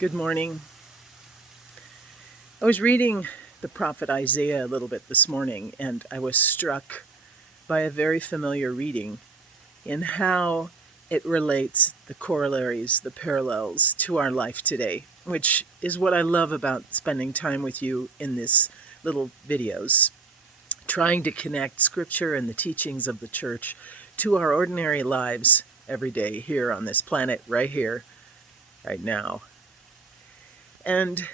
Good morning. I was reading the prophet Isaiah a little bit this morning, and I was struck by a very familiar reading in how it relates the corollaries, the parallels to our life today, which is what I love about spending time with you in these little videos, trying to connect scripture and the teachings of the church to our ordinary lives every day here on this planet, right here, right now. And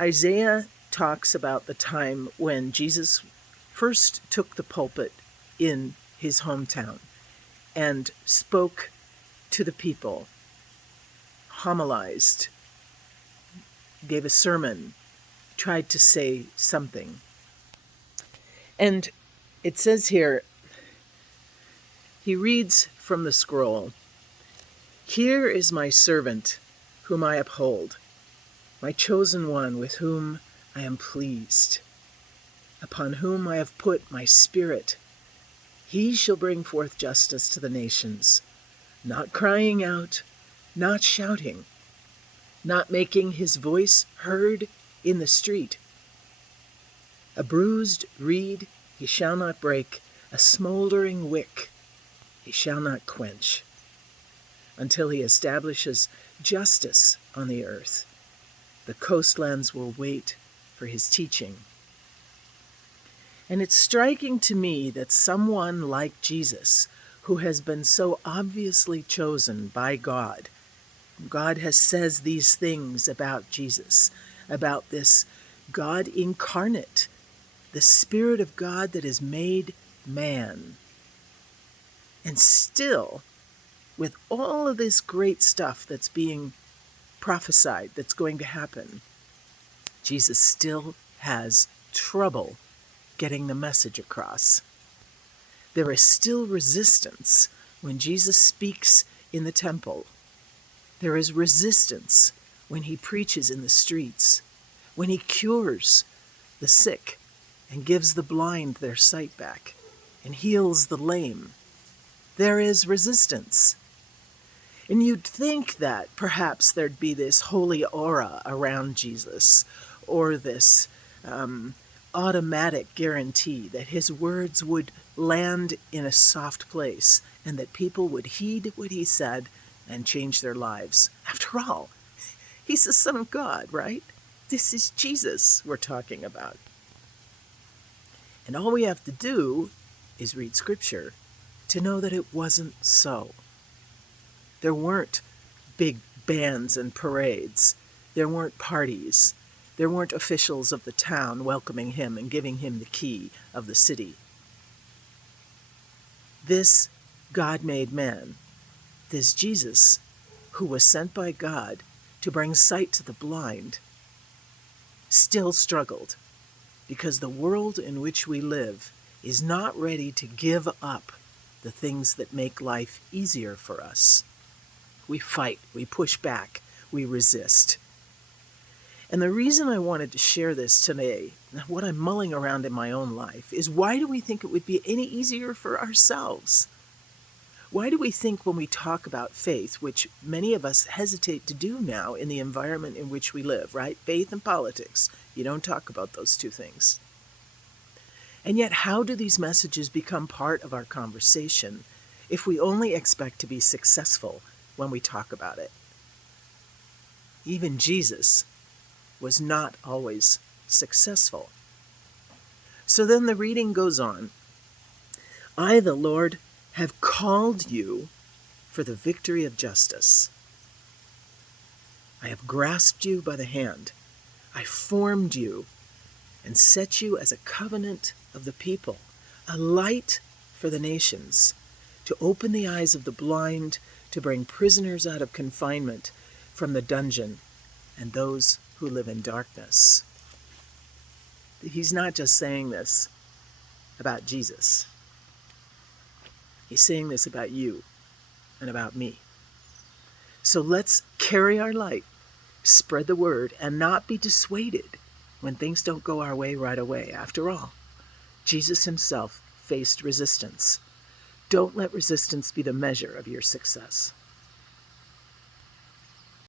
Isaiah talks about the time when Jesus first took the pulpit in his hometown and spoke to the people, homilized, gave a sermon, tried to say something. And it says here, he reads from the scroll, "Here is my servant whom I uphold, my chosen one with whom I am pleased, upon whom I have put my spirit. He shall bring forth justice to the nations, not crying out, not shouting, not making his voice heard in the street. A bruised reed he shall not break, a smoldering wick he shall not quench, until he establishes justice on the earth. The coastlands will wait for his teaching." And it's striking to me that someone like Jesus, who has been so obviously chosen by God says these things about Jesus, about this God incarnate, the Spirit of God that is made man. And still, with all of this great stuff that's being prophesied, that's going to happen, Jesus still has trouble getting the message across. There is still resistance when Jesus speaks in the temple. There is resistance when he preaches in the streets, when he cures the sick and gives the blind their sight back and heals the lame. There is resistance. And you'd think that perhaps there'd be this holy aura around Jesus, or this automatic guarantee that his words would land in a soft place and that people would heed what he said and change their lives. After all, he's the Son of God, right? This is Jesus we're talking about. And all we have to do is read Scripture to know that it wasn't so. There weren't big bands and parades. There weren't parties. There weren't officials of the town welcoming him and giving him the key of the city. This God-made man, this Jesus, who was sent by God to bring sight to the blind, still struggled, because the world in which we live is not ready to give up the things that make life easier for us. We fight, we push back, we resist. And the reason I wanted to share this today, what I'm mulling around in my own life, is why do we think it would be any easier for ourselves? Why do we think when we talk about faith, which many of us hesitate to do now in the environment in which we live, right? Faith and politics. You don't talk about those two things. And yet, how do these messages become part of our conversation if we only expect to be successful when we talk about it? Even Jesus was not always successful. So then the reading goes on. "I, the Lord, have called you for the victory of justice. I have grasped you by the hand. I formed you and set you as a covenant of the people, a light for the nations, to open the eyes of the blind, to bring prisoners out of confinement from the dungeon, and those who live in darkness." He's not just saying this about Jesus. He's saying this about you and about me. So let's carry our light, spread the word, and not be dissuaded when things don't go our way right away. After all, Jesus himself faced resistance. Don't let resistance be the measure of your success.